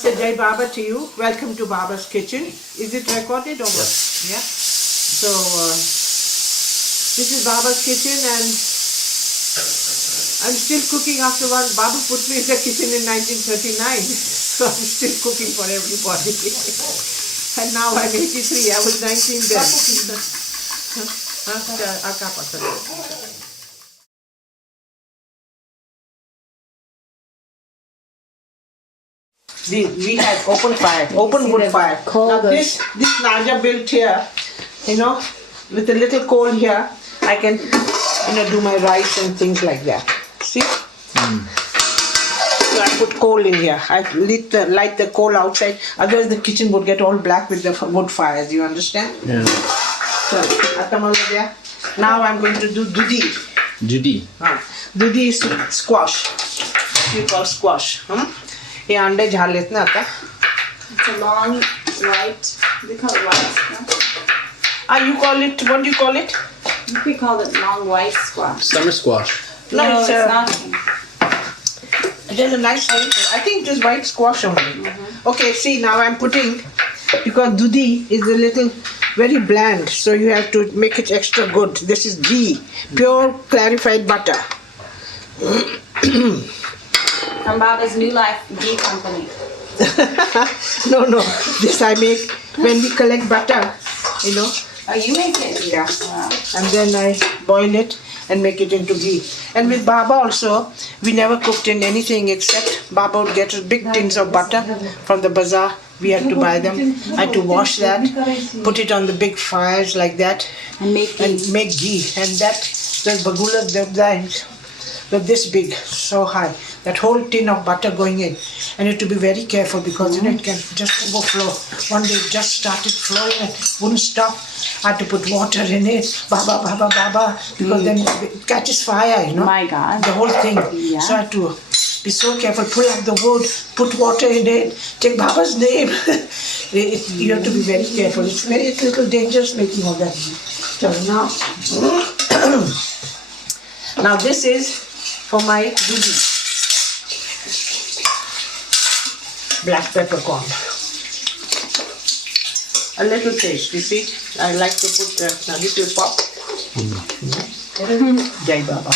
Namaste, Jai Baba to you. Welcome to Baba's Kitchen. Is it recorded or what? Yes. Yeah. So, this is Baba's Kitchen and I'm still cooking after one. Baba put me in the kitchen in 1939. So I'm still cooking for everybody. And now I'm 83. I was 19 then. We had open fire, open wood fire. Now this Naja built here, you know, with a little coal here, I can, do my rice and things like that. See? So I put coal in here. I light the coal outside. Otherwise the kitchen would get all black with the wood fires. You understand? Yeah. So, there. Now I'm going to do Dudhi. Dudhi. Dudhi is squash. We call squash. ये अंडे झाल लेते आता. It's a long white. They call it white. No? You call it. What do you call it? We call it long white squash. Summer squash. No, it's not. It is a nice name. I think it is white squash only. Okay, see now I'm putting, because Dudhi is a little very bland, so you have to make it extra good. This is ghee, pure clarified butter. From Baba's New Life Ghee Company. No, this I make when we collect butter, Oh, you make it? Yeah. Wow. And then I boil it and make it into ghee. And with Baba also, we never cooked in anything except Baba would get big tins of butter from the bazaar. We had to buy them. I had to wash that, put it on the big fires like that, And make ghee. And that, the bagula, this big, so high. That whole tin of butter going in. And you have to be very careful because it can just overflow. One day it just started flowing and wouldn't stop. I had to put water in it, Baba, because then it catches fire, My God. The whole thing. Yeah. So I had to be so careful, pull up the wood, put water in it, take Baba's name. You have to be very careful. It's very little dangerous making all that. So now this is for my Dudhi. Black peppercorn. A little taste, you see. I like to put a little pop. Jai Baba.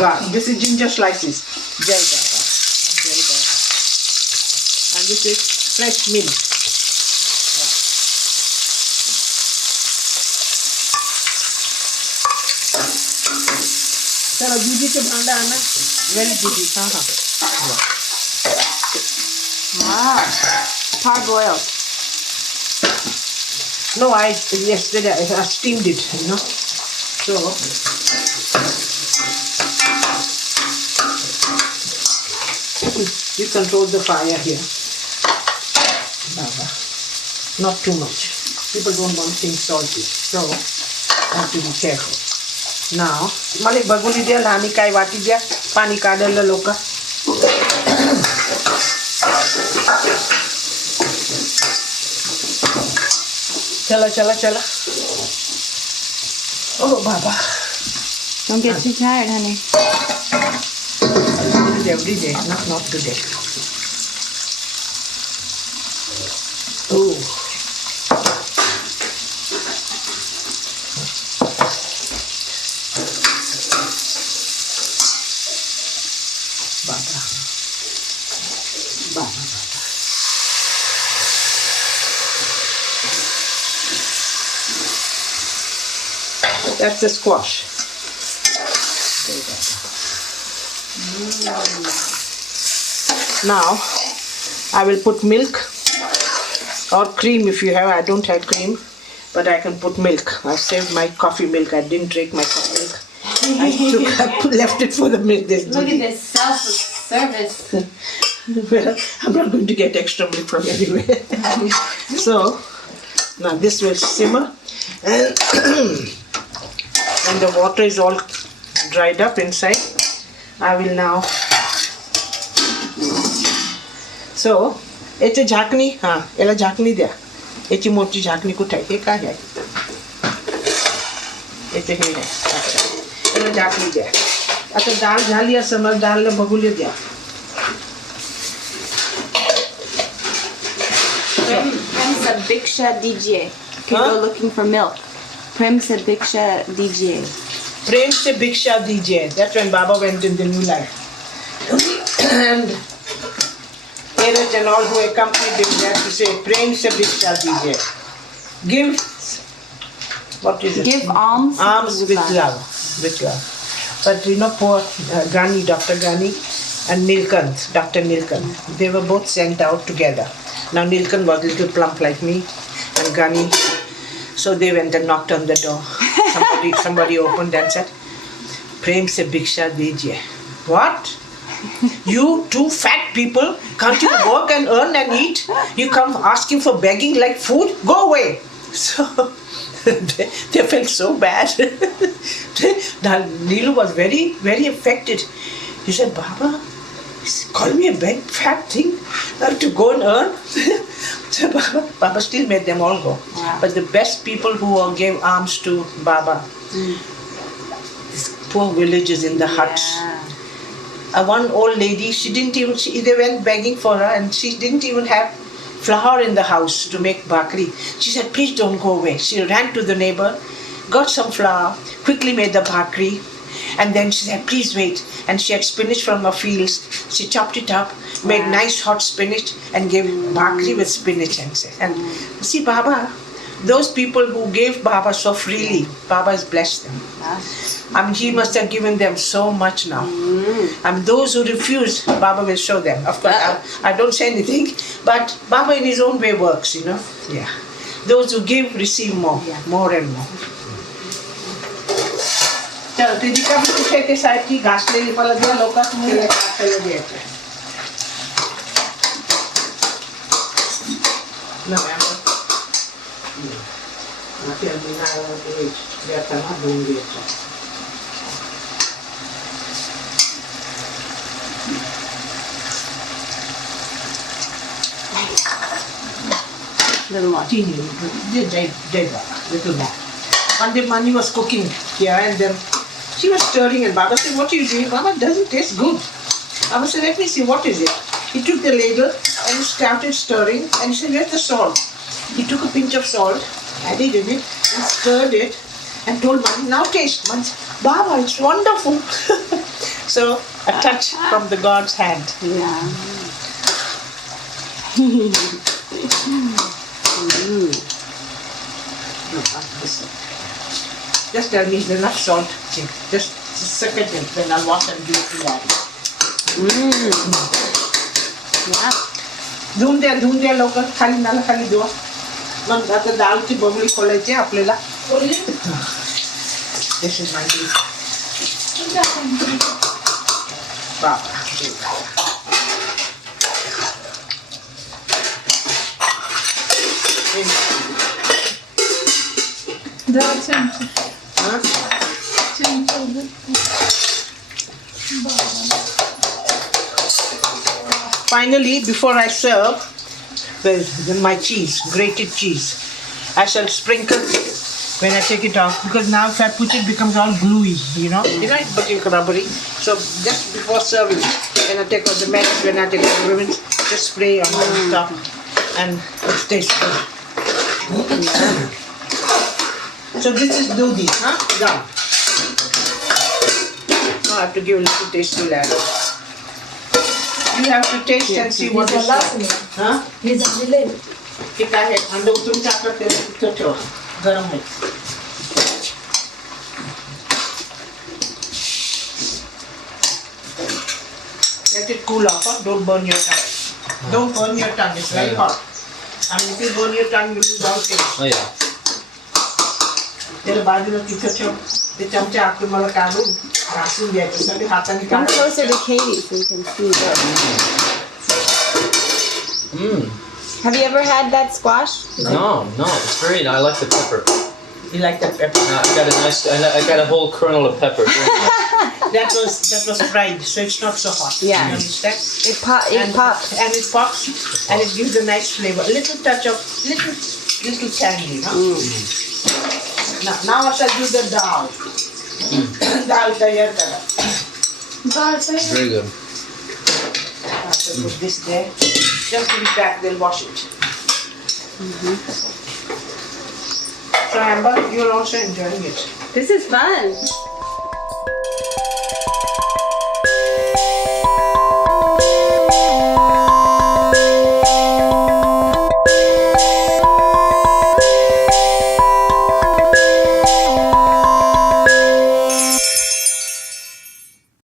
Wow, this is ginger slices. Jai Baba. Jai Baba. And this is fresh mint. चलो दूधी के भांडा आना very Dudhi Wow. Parboiled. No, yesterday I steamed it, So you control the fire here. Not too much. People don't want things salty, so I have to be careful. Now, mali baguli dia lani kai wati dia pani kadala loka. Chala. Oh, Baba. Don't get too tired, honey. I do it every day, not today. Oh. Baba. That's the squash. Now, I will put milk or cream if you have. I don't have cream, but I can put milk. I saved my coffee milk. I didn't drink my coffee milk. I left it for the milk. Look at this self-service. Well, I'm not going to get extra milk from anywhere. So, now this will simmer. And the water is all dried up inside. I will now. So, it's a jhakni. Ela jhakni there. It's a mochi jhakni ko thai. It's a here. Ela jhakni there. Ata dal jhaliya samar dal la bagule there. Prem se Biksha DJ. Can go looking for milk. Prem se Biksha DJ. Prem se Biksha DJ. That's when Baba went in the new life. And parents and all who accompanied him, they had to say, Prem se Biksha DJ. Give, what is it? Give alms. Alms with love. With love. But you know, poor Gani, Dr. Gani and Nilkant, Dr. Nilkant, they were both sent out together. Now Nilkant was a little plump like me and Gani. So they went and knocked on the door. Somebody opened and said, Prem se Biksha Dijiye. What? You two fat people, can't you work and earn and eat? You come asking for begging like food? Go away. So they felt so bad. Neelu was very, very affected. He said, Baba, call me a big fat thing to go and earn. So Baba still made them all go. Wow. But the best people who gave alms to Baba, these poor villagers in the huts. One old lady, they went begging for her and she didn't even have flour in the house to make bhakri. She said, please don't go away. She ran to the neighbor, got some flour, quickly made the bhakri, and then she said, please wait. And she had spinach from her fields. She chopped it up, made nice hot spinach, and gave bhakri with spinach. And see, Baba, those people who gave Baba so freely, Baba has blessed them. I mean, he must have given them so much now. I mean, those who refuse, Baba will show them. Of course, I don't say anything, but Baba in his own way works, you know. Yeah. Those who give, receive more, more and more. चलो दीदी का भी पूछे के side की घास ले ली पड़ा दिया लोका तुम्हें ले घास ले दिया ना मैं nanti Almina dia akan abang dia. Little one. Teeny, little more. One day Mani was cooking here and then she was stirring and Baba said, what are you doing? Mama, doesn't taste good. Baba said, let me see, what is it? He took the ladle and started stirring and he said, where's the salt? He took a pinch of salt, added in it and stirred it and told Mani, now taste. Mani said, Baba, it's wonderful. So, a touch from the God's hand. Yeah. Just tell me it's enough salt. Just a second, then I'll wash and give it to Daddy. Yeah. धुवून द्या लवकर खाली नाला खाली धुवा मग आता डाळची बबली खोलायची आपल्याला This is my dish. Baba Finally, before I serve my cheese, grated cheese, I shall sprinkle when I take it off because now if I put it becomes all gluey, you know it's becoming rubbery. So just before serving, when I take out the mesh, when I take out the ribbons, just spray on the top and it tastes good. So this is Dudhi, done. Now I have to give a little taste to that. You have to taste and see what is it. He's a villain. कितना है अंडा उतरून टाकत ते तो ठेव गरम आहे Let it cool off, don't burn your tongue. Don't burn your tongue, it's very hot. And if you burn your tongue, you lose all taste. Oh yeah. त्याला बाजूला तिथं ठेव ते चमचे आतून मला काढून घासून द्यायचं सगळे हाताने Come काढायचं closer to Katie so you can see this. Have you ever had that squash? No, it's very nice. I like the pepper. You like that pepper? I got a nice. I got a whole kernel of pepper. That was fried, so it's not so hot. Yeah. You understand? It pops. And it pops, and it gives a nice flavor. A little touch of little tangy, no? Now I shall do the dal. Dal tayar kara. Very good. I shall put this there. Just give it back, they'll wash it. So Amber, you're also enjoying it. This is fun.